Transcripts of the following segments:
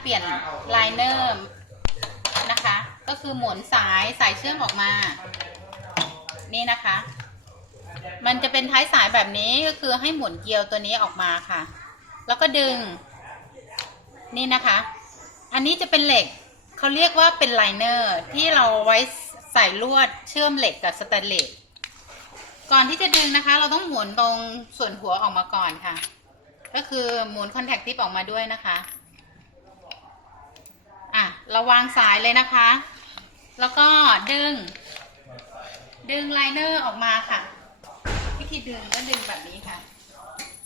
เปลี่ยนไลเนอร์นะคะ ก็คือหมุนสายสายเชื่อมออกมา นี่นะคะ มันจะเป็นท้ายสายแบบนี้ก็คือให้หมุนเกลียวตัวนี้ออกมาค่ะ แล้วก็ดึง นี่นะคะ อันนี้จะเป็นเหล็กเขาเรียกว่าเป็นไลเนอร์ที่เราไว้ใส่ลวดเชื่อมเหล็กกับสแตนเลสก่อนที่จะดึงนะคะ เราต้องหมุนตรงส่วนหัวออกมาก่อนค่ะ ก็คือหมุนคอนแทคทิปออกมาด้วยนะคะอะ เราวางสายเลยนะคะ แล้วก็ดึง ดึงไลเนอร์ออกมาค่ะ วิธีดึงก็ดึงแบบนี้ค่ะ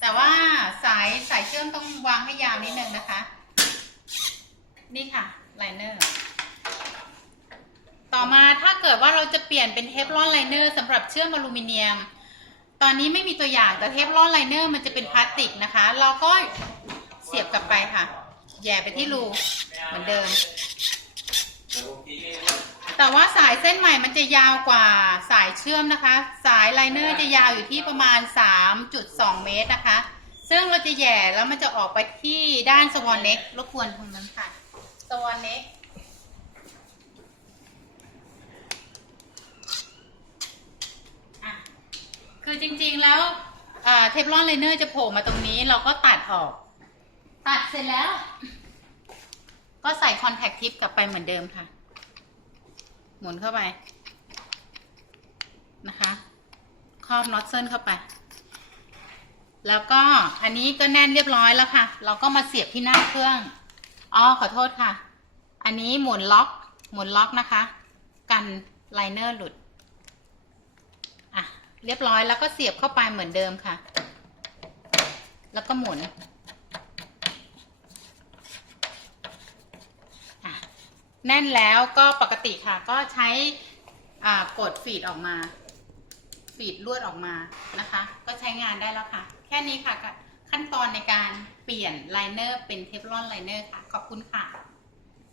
แต่ว่าสายสายเชื่อมต้องวางให้ยาวนิดนึงนะคะ นี่ค่ะไลเนอร์ ต่อมาถ้าเกิดว่าเราจะเปลี่ยนเป็นเทฟลอนไลเนอร์สำหรับเชื่อมอลูมิเนียม ตอนนี้ไม่มีตัวอย่างแต่เทฟลอนไลเนอร์มันจะเป็นพลาสติกนะคะ เราก็เสียบกลับไปค่ะ แย่ไปที่รูเหมือนเดิม แต่ว่าสายเส้นใหม่มันจะยาวกว่าสายเชื่อมนะคะ สายไลเนอร์จะยาวอยู่ที่ประมาณ 3.2 เมตรนะคะ ซึ่งเราจะแย่แล้วมันจะออกไปที่ด้านสวอนเน็กรบกวนตรงนั้นค่ะสวอนเน็กคือจริงๆแล้วเทฟลอนไลเนอร์จะโผล่มาตรงนี้เราก็ตัดออก ตัดเสร็จแล้ว ก็ใส่คอนแทคทิปกลับไปเหมือนเดิมค่ะ หมุนเข้าไปนะคะครอบน็อตเส้นเข้าไป แล้วก็อันนี้ก็แน่นเรียบร้อยแล้วค่ะ เราก็มาเสียบที่หน้าเครื่องอ๋อขอโทษค่ะ อันนี้หมุนล็อก หมุนล็อกนะคะ กันไลเนอร์หลุดอะเรียบร้อยแล้วก็เสียบเข้าไปเหมือนเดิมค่ะ แล้วก็หมุน อะ แน่นแล้วก็ปกติค่ะ ก็ใช้อ่ากดฟีดออกมา ฟีดลวดออกมานะคะ ก็ใช้งานได้แล้วค่ะ แค่นี้ค่ะขั้นตอนในการเปลี่ยนไลเนอร์เป็นเทฟลอนไลเนอร์ค่ะ ขอบคุณค่ะ